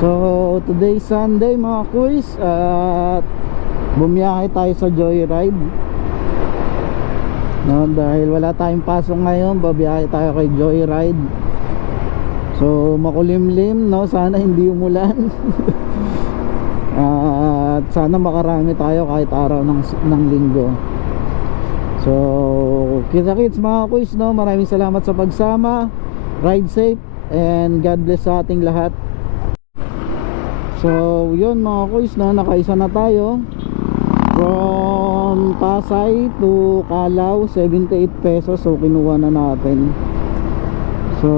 So today Sunday mga kuys, at bumiyahe tayo sa Joyride, no, dahil wala tayong pasok ngayon. Babiyahe tayo kay Joyride. So makulimlim, no, sana hindi umulan. At sana makarami tayo kahit araw ng linggo. So kita-kits mga kuys, no, maraming salamat sa pagsama. Ride safe and God bless sa ating lahat. So yun mga kuys, no, nakaisa na tayo from Pasay to Calao, 78 pesos. So kinuha na natin. So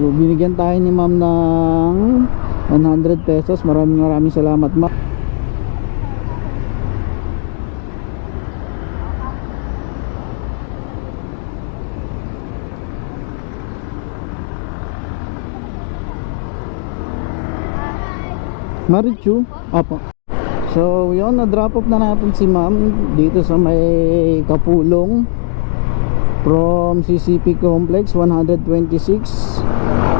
binigyan tayo ni ma'am ng 100 pesos. Maraming salamat ma'am. Marichu, apo. So yun, na-drop off na natin si ma'am dito sa may Kapulong from CCP Complex, 126.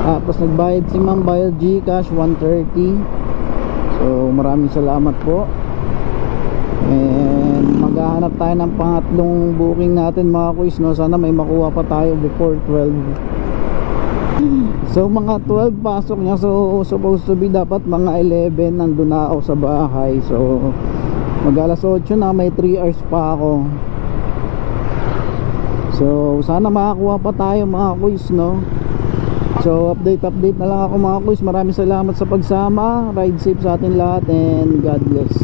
Tapos nagbayad si ma'am via GCash, 130. So maraming salamat po. And maghahanap tayo ng pangatlong booking natin mga kuys, no? Sana may makuha pa tayo before 12. So mga 12 pasok niya. So supposed to be dapat mga 11 nandun na ako sa bahay. So mag alas 8 na, may 3 hours pa ako. So sana makakuha pa tayo mga kuys, no? So update na lang ako mga kuys. Maraming salamat sa pagsama. Ride safe sa atin lahat and God bless.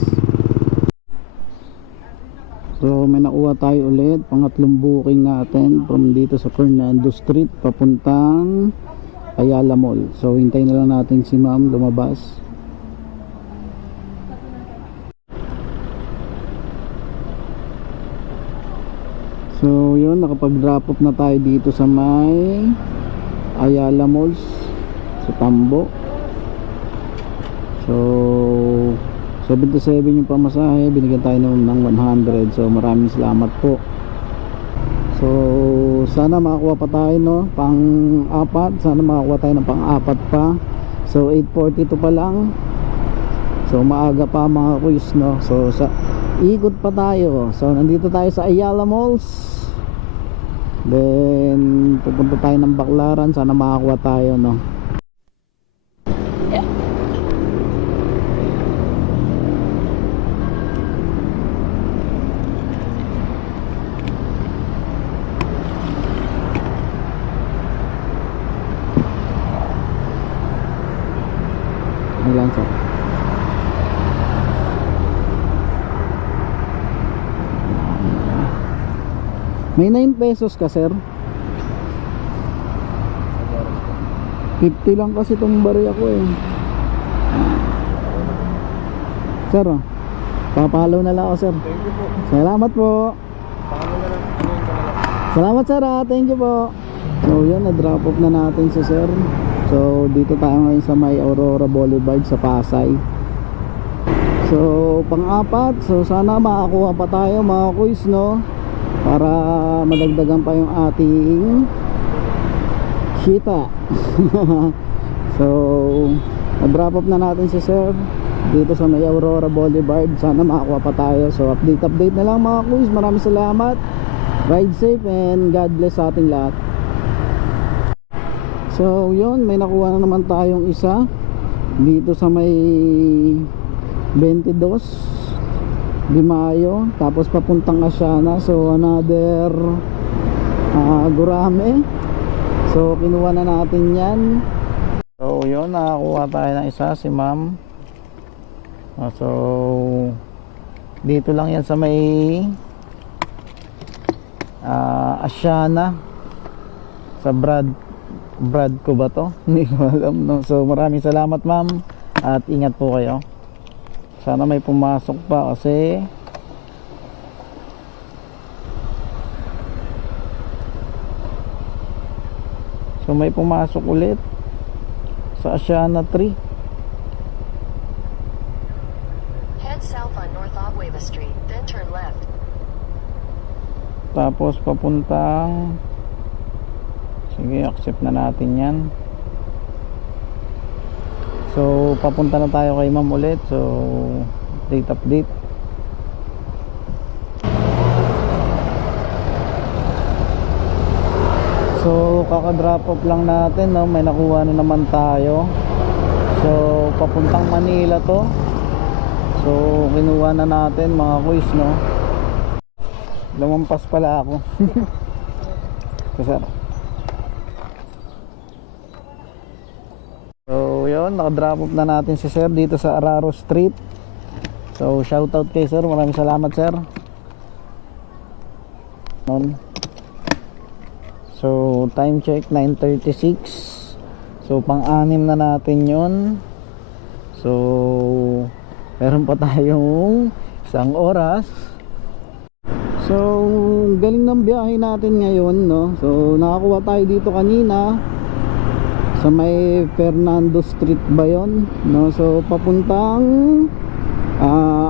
So may nakuha tayo ulit, pangatlong booking natin from dito sa Fernando Street papuntang Ayala Mall. So hintayin na lang natin si ma'am lumabas. So yun, nakapag-drop off na tayo dito sa may Ayala Malls sa Tambo. So 77 yung pamasahe, binigyan tayo ng 100. So maraming salamat po. So sana makakuha pa tayo, no, pang-apat. Sana makakuha tayo ng pang-apat pa. So 8:42 pa lang. So maaga pa mga kuys, no. So sa ikot pa tayo. So nandito tayo sa Ayala Malls. Then pupunta tayo ng Baclaran. Sana makakuha tayo, no. Lang sir. May 9 pesos ka sir? 50 lang kasi itong bari ako eh. Sir, oh, papalo na lang ako sir. Thank you po. Salamat po. Paano na lang? Ano yung pangalan? Salamat sir, thank you po. So yun, na-drop off na natin si sir. So dito tayo ngayon sa may Aurora Boulevard sa Pasay. So pang-apat. So sana makakuha pa tayo mga kuys, no, para madagdagan pa yung ating kita. So na-drop off na natin si sir dito sa may Aurora Boulevard. Sana makakuha pa tayo. So update na lang mga kuys. Maraming salamat. Ride safe and God bless sa ating lahat. So yun, may nakuha na naman tayong isa dito sa may 22 de Mayo, tapos papuntang Asiana. So another gurame. So kinuha na natin yan. So yun, nakakuha tayo ng isa, si ma'am. So dito lang yan sa may Asiana, sa Brad ko ba to? Hindi ko alam, no? So maraming salamat ma'am, at ingat po kayo. Sana may pumasok pa kasi so may pumasok ulit sa Asiana 3. Head south on North Abueva Street, then turn left. Tapos papuntang, sige, accept na natin yan. So papunta na tayo kay ma'am ulit. So update. So kaka-drop off lang natin, no? May nakuha na naman tayo. So papuntang Manila to. So kinuha na natin mga kuys, no? Lumampas pala ako. Kasi so yun, naka-drop off na natin si sir dito sa Araro Street. So shoutout kay sir, maraming salamat sir. So time check 9:36. So pang-anim na natin yon. So meron pa tayong isang oras. So galing ng biyahe natin ngayon, no? So nakakuha tayo dito kanina sa may Fernando Street ba yun, no? So papuntang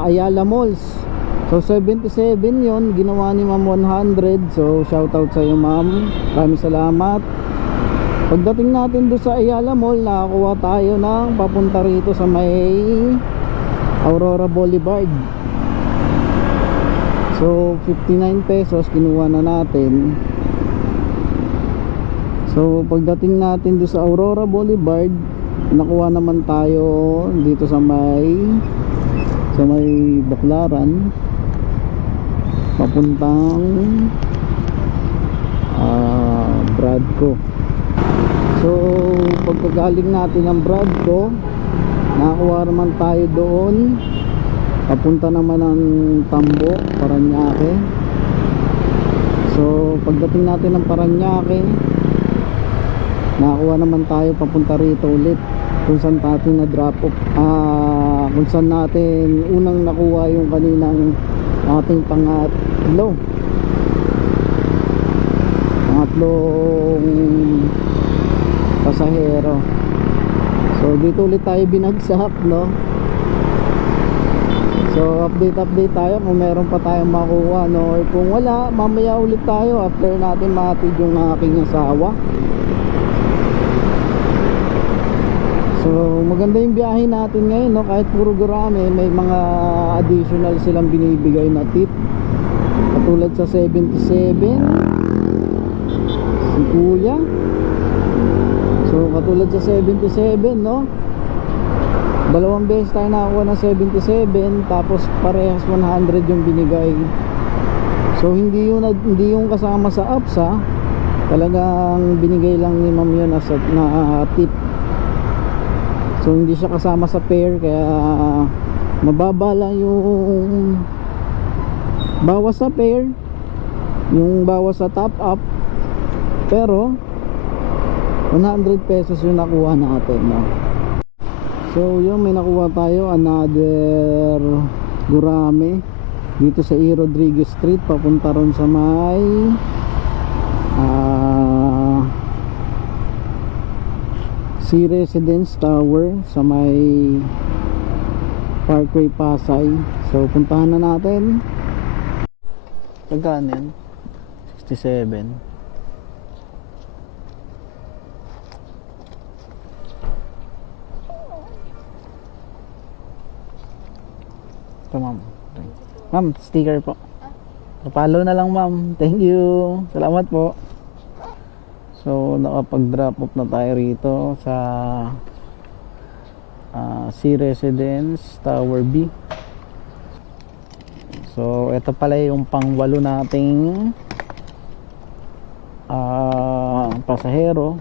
Ayala Malls. So 77 yon, ginawa ni ma'am 100. So shoutout sa iyo ma'am, maraming salamat. Pagdating natin doon sa Ayala Mall, nakakuha tayo ng papunta rito sa may Aurora Boulevard. So 59 pesos kinuha na natin. So pagdating natin doon sa Aurora Boulevard, nakuha naman tayo dito sa may Baclaran, papuntang Bradco. So pagkagaling natin ng Bradco, nakakuha naman tayo doon, papunta naman ng Tambo, Paranaque. So pagdating natin ng Paranaque, nakakuha naman tayo papunta rito ulit kung saan natin na drop off, kung saan natin unang nakuha yung kaninang ating pangatlong pasahero. So dito ulit tayo binagsak, no? So update tayo kung meron pa tayong makuha, no? Or kung wala, mamaya ulit tayo after natin matid yung aking asawa. So maganda yung biyahe natin ngayon, no? Kahit puro gurame, may mga additional silang binibigay na tip. Katulad sa 77 si kuya. So katulad sa 77, no? Dalawang beses tayo nakakuha ng 77, tapos parehas 100 yung binigay. So hindi yung kasama sa apps, ha? Talagang binigay lang ni ma'am yun as na tip. So hindi siya kasama sa fare, kaya mababa lang yung bawas sa fare, yung bawas sa top up, pero 100 pesos yung nakuha natin, no? So yun, may nakuha tayo, another gurame dito sa E. Rodriguez Street, papunta ron sa may C Residence Tower sa may Parkway Pasay. So puntahan na natin. Magkano yan? 67. Ito ma'am. Ma'am, sticker po. Follow na lang ma'am. Thank you. Salamat po. So nakapag-drop off na tayo rito sa C Residence Tower B. So ito pala yung pang-8 nating pasahero.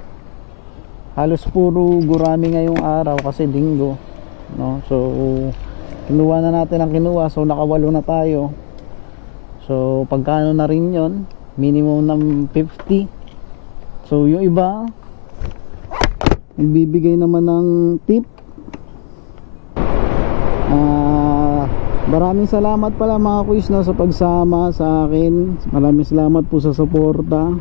Halos puro gurami ngayong araw kasi linggo, no? So kinuha na natin ang kinuha, so naka-8 na tayo. So pagkano na rin yon, minimum ng 50. So yung iba nagbibigay naman ng tip. Maraming salamat pala mga kuys, no, sa pagsama sa akin. Maraming salamat po sa suporta.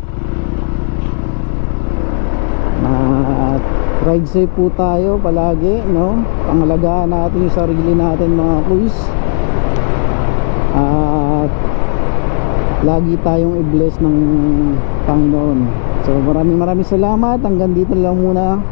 At ride safe po tayo palagi, no? Pangalagaan natin yung sarili natin mga kuys. At lagi tayong i-bless ng Panginoon. So maraming salamat. Hanggang dito lang muna.